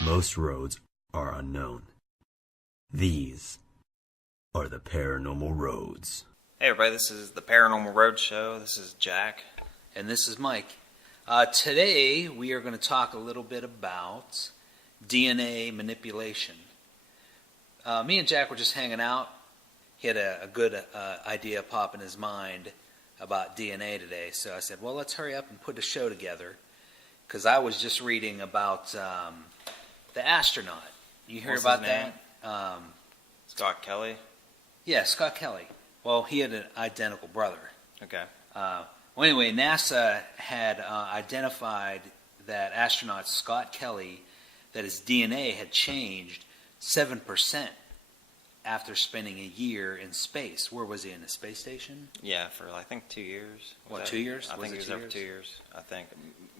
Most roads are unknown. These are the paranormal roads. Hey everybody, this is the Paranormal Road Show. This is Jack. And this is Mike. Today we are going to talk a little bit about DNA manipulation. Me and Jack were just hanging out. He had a good idea pop in his mind about DNA today. So I said, well, let's hurry up and put a show together. Because I was just reading about the astronaut. You hear about that? Scott Kelly? Yeah, Scott Kelly. Well, he had an identical brother. Okay. Well, anyway, NASA had identified that astronaut Scott Kelly, that his DNA had changed 7% after spending a year in space. Where was he, in the space station? Yeah, for I think 2 years. What, 2 years? I think he was there for 2 years? years. I think.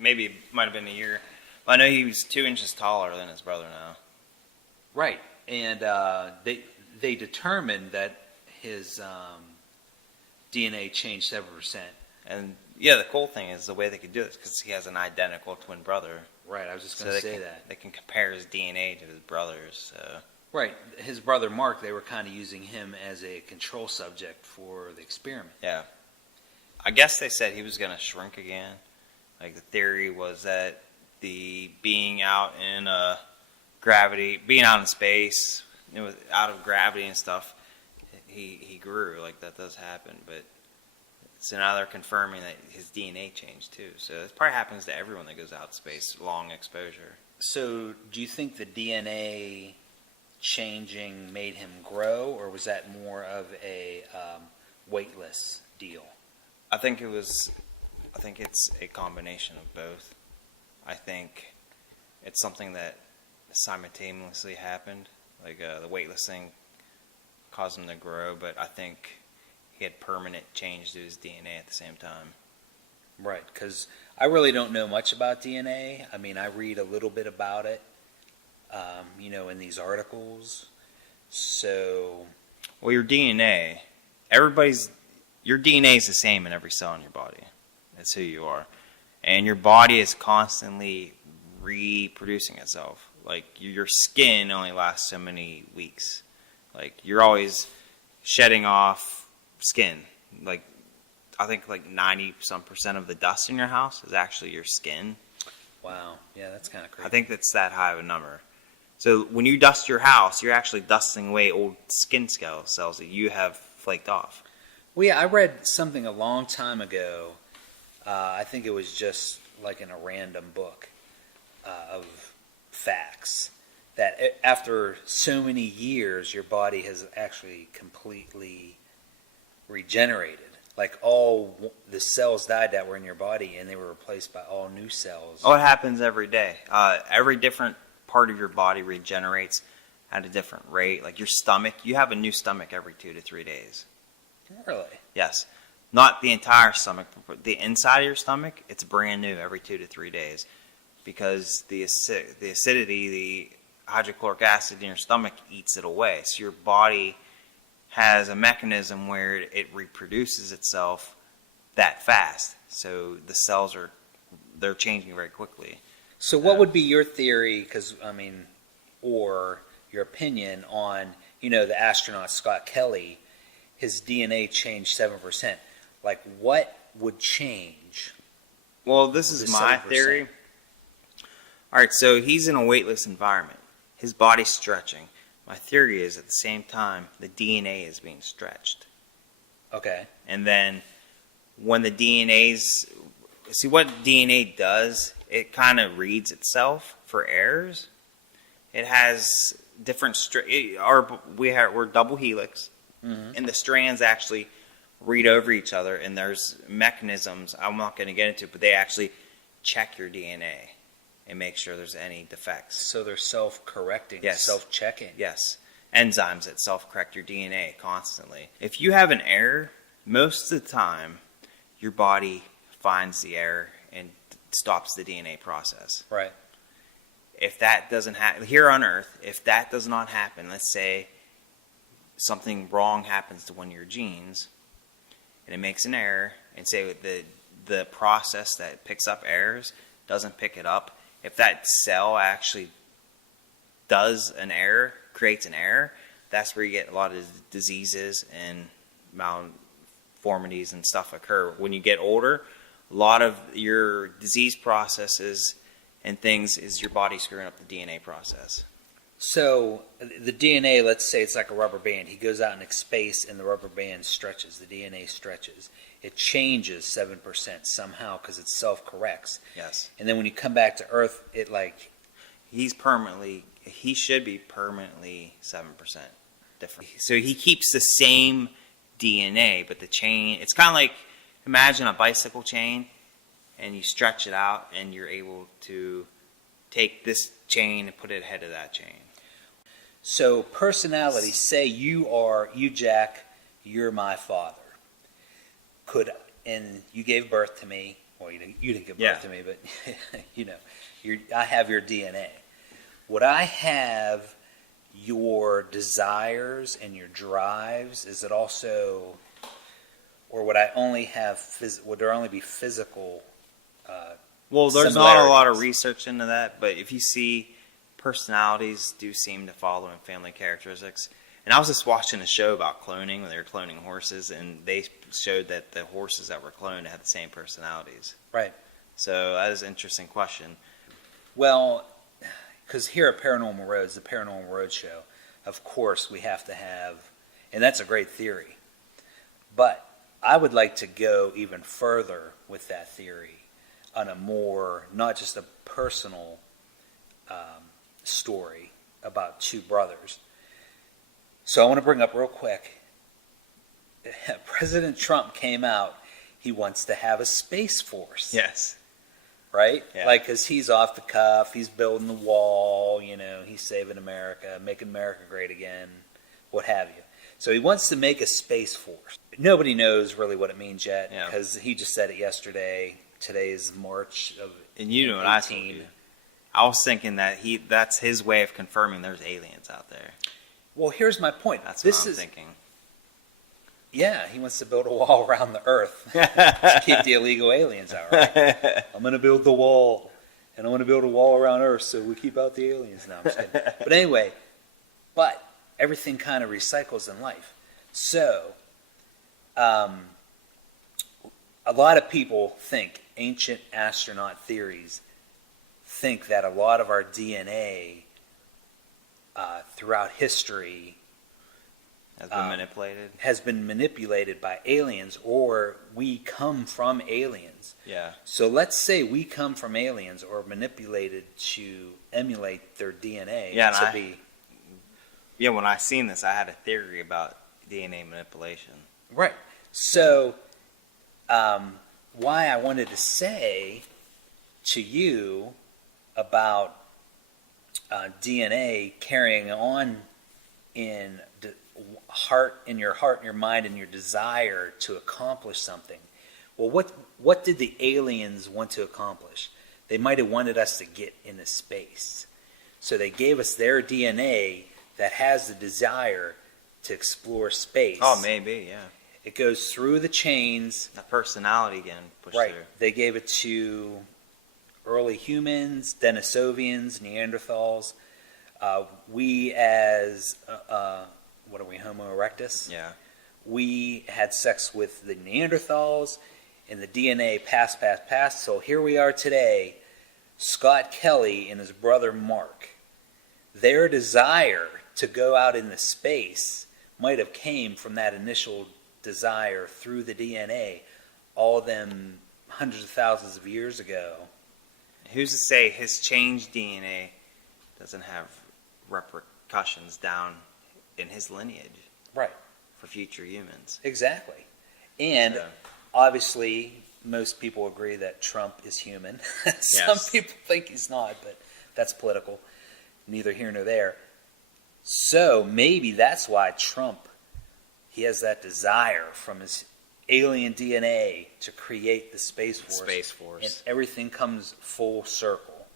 Maybe it might have been a year. But I know he was 2 inches taller than his brother now. Right. And they determined that his DNA changed 7%. And yeah, the cool thing is the way they could do it is because he has an identical twin brother. Right, I was just going to say that. They can compare his DNA to his brother's. Right. His brother Mark, they were kind of using him as a control subject for the experiment. Yeah. I guess they said he was going to shrink again. Like, the theory was that the being out in gravity, being out in space, out of gravity and stuff, he grew. Like, that does happen. But so now they're confirming that his DNA changed too. So it probably happens to everyone that goes out in space, long exposure. So do you think the DNA changing made him grow, or was that more of a weightless deal? I think it's a combination of both. I think it's something that simultaneously happened. Like the weightless thing caused him to grow, but I think he had permanent change to his DNA at the same time. Right, because I really don't know much about DNA. I mean, I read a little bit about it, in these articles. So, well, your DNA is the same in every cell in your body. That's who you are. And your body is constantly reproducing itself. Like, your skin only lasts so many weeks. Like, you're always shedding off skin. Like, I think like 90% of the dust in your house is actually your skin. Wow. Yeah, that's kind of crazy. I think that's that high of a number. So when you dust your house, you're actually dusting away old skin cells that you have flaked off. Well, yeah, I read something a long time ago. I think it was just like in a random book of facts, that after so many years, your body has actually completely regenerated. Like, all the cells died that were in your body, and they were replaced by all new cells. Oh, it happens every day. Every different part of your body regenerates at a different rate. Like your stomach, you have a new stomach every 2 to 3 days. Really? Yes. Not the entire stomach, but the inside of your stomach, it's brand new every 2 to 3 days. Because the acidity, the hydrochloric acid in your stomach eats it away. So your body has a mechanism where it reproduces itself that fast. So the cells they're changing very quickly. So what would be your theory, or your opinion on, the astronaut Scott Kelly, his DNA changed 7%. Like, what would change? Well, this is my 7%? theory. All right, so he's in a weightless environment. His body's stretching. My theory is at the same time, the DNA is being stretched. Okay. And then when the DNA's... See, what DNA does, it kind of reads itself for errors. It has different... We're double helix, and the strands actually read over each other, and there's mechanisms, I'm not going to get into, but they actually check your DNA and make sure there's any defects. So they're self-correcting, yes. Self-checking. Yes. Enzymes that self-correct your DNA constantly. If you have an error, most of the time, your body finds the error and stops the DNA process. Right. If that doesn't happen, here on Earth, if that does not happen, let's say something wrong happens to one of your genes, and it makes an error, and say the process that picks up errors doesn't pick it up, if that cell actually does an error, creates an error, that's where you get a lot of diseases and malformities and stuff occur. When you get older, a lot of your disease processes and things is your body screwing up the DNA process. So the DNA, let's say it's like a rubber band. He goes out in space and the rubber band stretches. The DNA stretches. It changes 7% somehow because it self-corrects. Yes. And then when you come back to Earth, it like... He should be permanently 7% different. So he keeps the same DNA, but the chain, it's kind of like, imagine a bicycle chain, and you stretch it out, and you're able to take this chain and put it ahead of that chain. So personality, say you, Jack, you're my father. And you gave birth to me. Well, you didn't give birth to me, but I have your DNA. Would I have your desires and your drives? Is it also, or would I only have? Would there only be physical? Well, there's not a lot of research into that, but if you see, personalities do seem to follow in family characteristics. And I was just watching a show about cloning when they were cloning horses, and they showed that the horses that were cloned had the same personalities. Right. So that is an interesting question. Well, because here at Paranormal Roads, the Paranormal Road Show, of course we have to have, and that's a great theory, but I would like to go even further with that theory on a more, not just a personal story about two brothers. So I want to bring up real quick, President Trump came out, he wants to have a space force. Yes. Right? Yeah. Like, because he's off the cuff, he's building the wall, he's saving America, making America great again, what have you. So he wants to make a space force. Nobody knows really what it means yet, because he just said it yesterday. Today is March of 18. And you know what I told you. I was thinking that that's his way of confirming there's aliens out there. Well, here's my point. That's what I'm thinking. Yeah, he wants to build a wall around the Earth to keep the illegal aliens out, right? I'm going to build the wall, and I'm going to build a wall around Earth so we keep out the aliens. No, I'm just kidding. But anyway, everything kind of recycles in life. So, a lot of people think, ancient astronaut theories, think that a lot of our DNA throughout history has been manipulated by aliens, or we come from aliens. Yeah. So let's say we come from aliens or manipulated to emulate their DNA when I seen this, I had a theory about DNA manipulation. Right. So why I wanted to say to you about DNA carrying on in your heart and your mind and your desire to accomplish something. Well, what did the aliens want to accomplish? They might have wanted us to get into space. So they gave us their DNA that has the desire to explore space. Oh, maybe, yeah. It goes through the chains. The personality again pushed right. through. They gave it to early humans, Denisovians, Neanderthals. We as what are we, Homo erectus? Yeah. We had sex with the Neanderthals, and the DNA passed. So here we are today, Scott Kelly and his brother Mark. Their desire to go out into space might have came from that initial desire through the DNA, all them hundreds of thousands of years ago. Who's to say his changed DNA doesn't have repercussions down in his lineage, right, for future humans? Exactly. And obviously most people agree that Trump is human. Some people think he's not, but that's political, neither here nor there. So maybe that's why Trump, he has that desire from his alien DNA to create the Space Force. And everything comes full circle.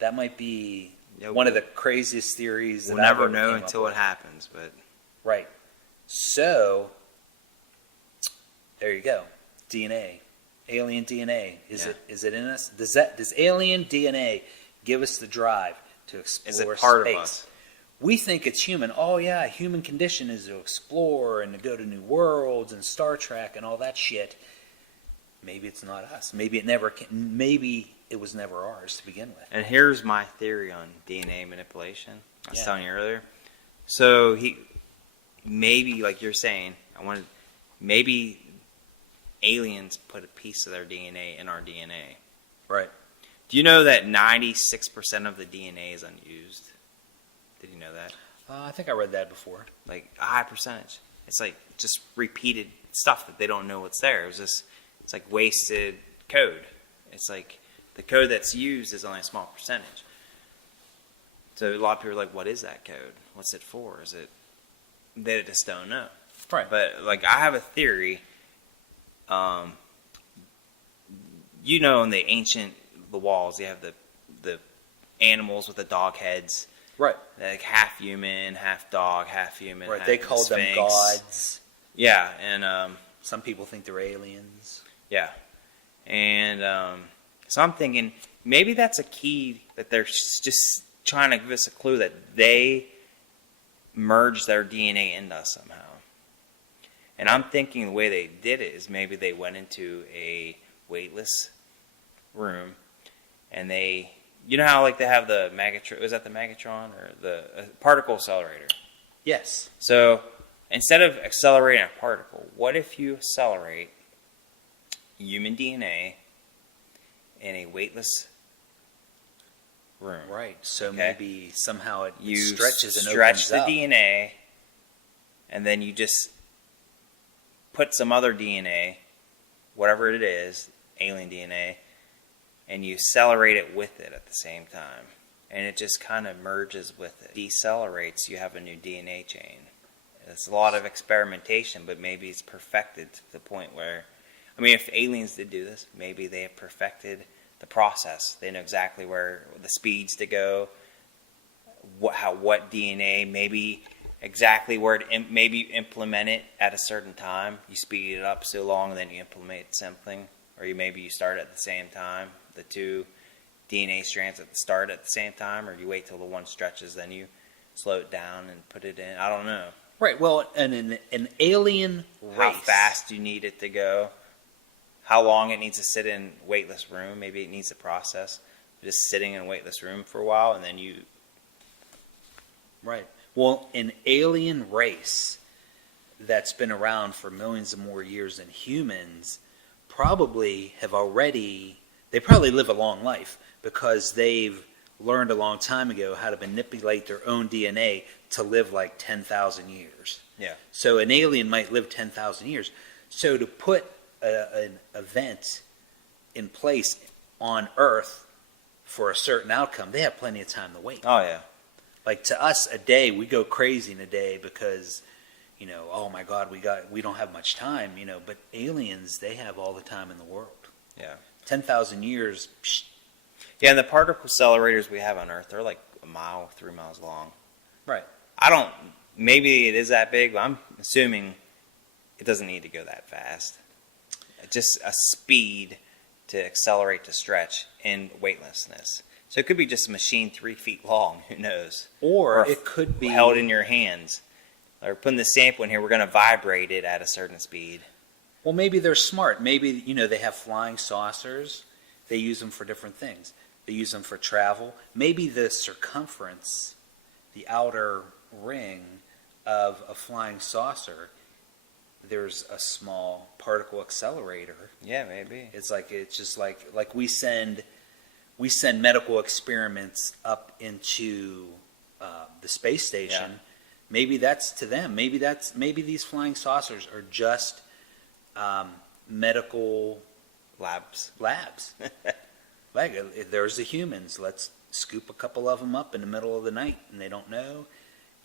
That might be one of the craziest theories that we'll never know until it happens, but right. So there you go. DNA, alien DNA. Is it in us? Does alien DNA Give us the drive to explore Is it part space. of us? We think it's human. Oh yeah, human condition is to explore and to go to new worlds and Star Trek and all that shit. Maybe it's not us. Maybe it never can. Maybe it was never ours to begin with. And here's my theory on DNA manipulation. I was Yeah. telling you earlier. So maybe like you're saying, maybe aliens put a piece of their DNA in our DNA. Right. Do you know that 96% of the DNA is unused? Did you know that? I think I read that before. Like a high percentage. It's like just repeated stuff that they don't know what's there. It's like wasted code. It's like the code that's used is only a small percentage. So a lot of people are like, what is that code? What's it for? Is it, they just don't know. Right. But like I have a theory, you know, in the walls, you have the animals with the dog heads. Right. Like half human, half dog, half human. Right. Half They called them Sphinx. gods. Yeah, and Some people think they're aliens. yeah, and so I'm thinking maybe that's a key that they're just trying to give us a clue that they merged their DNA into us somehow. And I'm thinking the way they did it is maybe they went into a weightless room and they, you know how like they have the Magatron, was that the Magatron or the particle accelerator? Yes. So instead of accelerating a particle, what if you accelerate human DNA in a weightless room? Right. So Okay. maybe somehow it You stretches and stretch opens the up. DNA, and then you just put some other DNA, whatever it is, alien DNA, and you accelerate it with it at the same time. And it just kind of merges with it. Decelerates, you have a new DNA chain. It's a lot of experimentation, but maybe it's perfected to the point where, I mean, if aliens did do this, maybe they have perfected the process. They know exactly where the speeds to go, what DNA, maybe exactly where to maybe implement it at a certain time. You speed it up so long, and then you implement something, or maybe you start at the same time, the two DNA strands at the start at the same time, or you wait till the one stretches, then you slow it down and put it in. I don't know. Right. Well, an alien race. How fast you need it to go, how long it needs to sit in weightless room. Maybe it needs a process. Just sitting in a weightless room for a while, and then you. Right. Well, an alien race that's been around for millions of more years than humans probably they probably live a long life because they've learned a long time ago how to manipulate their own DNA to live like 10,000 years. Yeah. So an alien might live 10,000 years. So to put an event in place on Earth for a certain outcome, they have plenty of time to wait. Oh yeah. Like to us, a day, we go crazy in a day because, oh my God, we don't have much time, but aliens, they have all the time in the world. Yeah. 10,000 years, psh. Yeah, and the particle accelerators we have on Earth, they're like a mile, 3 miles long. Right. Maybe it is that big, but I'm assuming it doesn't need to go that fast. Just a speed to accelerate to stretch in weightlessness. So it could be just a machine 3 feet long, who knows? Or it could be held in your hands. Or putting the sample in here, we're going to vibrate it at a certain speed. Well, maybe they're smart. Maybe, they have flying saucers. They use them for different things. They use them for travel. Maybe the circumference, the outer ring of a flying saucer, there's a small particle accelerator. Yeah, maybe. It's just like we send medical experiments up into the space station. Yeah. Maybe that's to them. Maybe these flying saucers are just medical Labs. Like there's the humans. Let's scoop a couple of them up in the middle of the night, and they don't know.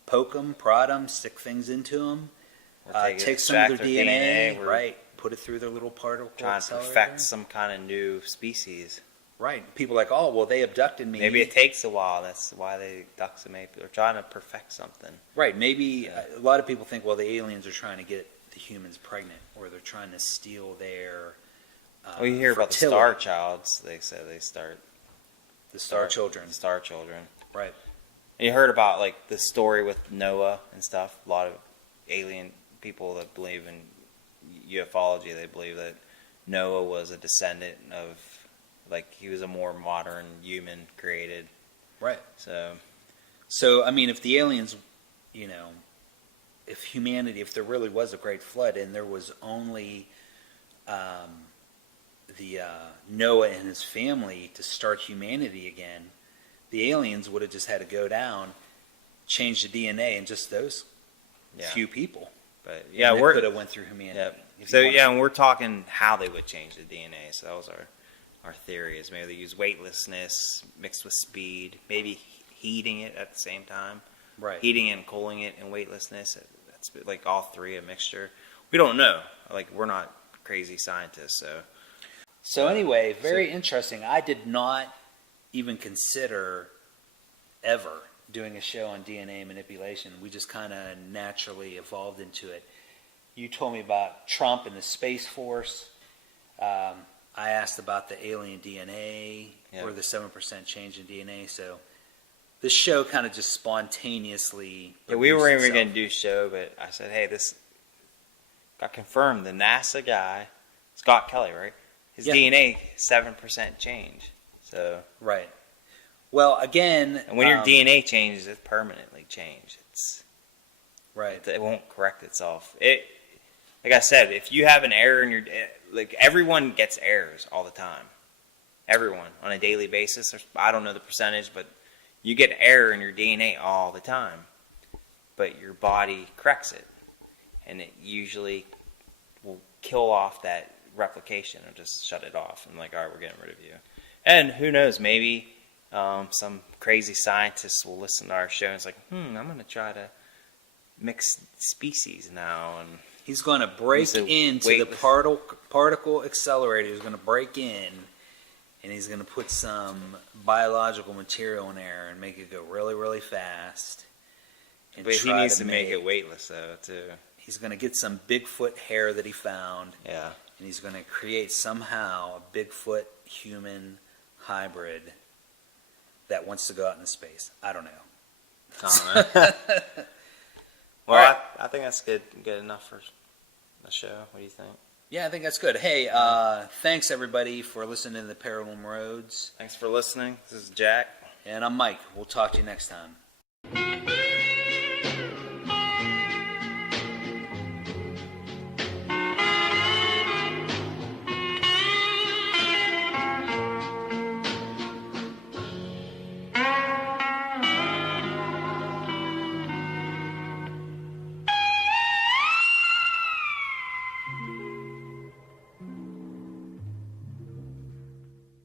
Poke them, prod them, stick things into them. Take some of their DNA, right? Put it through their little particle Trying to accelerator. perfect some kind of new species. Right. People are like, oh, well, they abducted me. Maybe it takes a while. That's why they abduct some people. They're trying to perfect something. Right. Maybe a lot of people think, well, the aliens are trying to get the humans pregnant, or they're trying to steal their You hear about the fertility. Star Childs. They say they start. The Star Children. The Star Children. Right. And you heard about like the story with Noah and stuff. A lot of alien people that believe in ufology, they believe that Noah was a descendant of, like, he was a more modern human created. Right. So I mean, if the aliens, if humanity, if there really was a great flood and there was only Noah and his family to start humanity again, the aliens would have just had to go down, change the DNA, and just those few people. But we could have went through humanity. Yeah. So and we're talking how they would change the DNA. So that was our theory, is maybe they use weightlessness mixed with speed, maybe heating it at the same time. Right. Heating it and cooling it and weightlessness. That's like all three a mixture. We don't know. Like, we're not crazy scientists, so. So anyway, very interesting. I did not even consider ever doing a show on DNA manipulation. We just kind of naturally evolved into it. You told me about Trump and the Space Force. I asked about the alien DNA or the 7% change in DNA. So this show kind of just spontaneously. Yeah, we were even going to do a show, but I said, hey, this got confirmed. The NASA guy, Scott Kelly, right? His DNA 7% change. So right. Well, again, and when your DNA changes, it's permanently changed. It's right. It won't correct itself. Like I said, if you have an error in your, like, everyone gets errors all the time. Everyone on a daily basis. I don't know the percentage, but you get error in your DNA all the time. But your body corrects it, and it usually will kill off that replication or just shut it off. And like, all right, we're getting rid of you. And who knows? Maybe some crazy scientists will listen to our show and it's like, I'm going to try to mix species now. And he's going to break into the particle accelerator. He's going to break in, and he's going to put some biological material in there and make it go really, really fast. But he needs to make it weightless, though, too. He's going to get some Bigfoot hair that he found. Yeah. And he's going to create somehow a Bigfoot human hybrid that wants to go out into space. I don't know. Well, right. I think that's good enough for the show. What do you think? Yeah, I think that's good. Hey, thanks everybody for listening to the Paranormal Roads. Thanks for listening. This is Jack. And I'm Mike. We'll talk to you next time.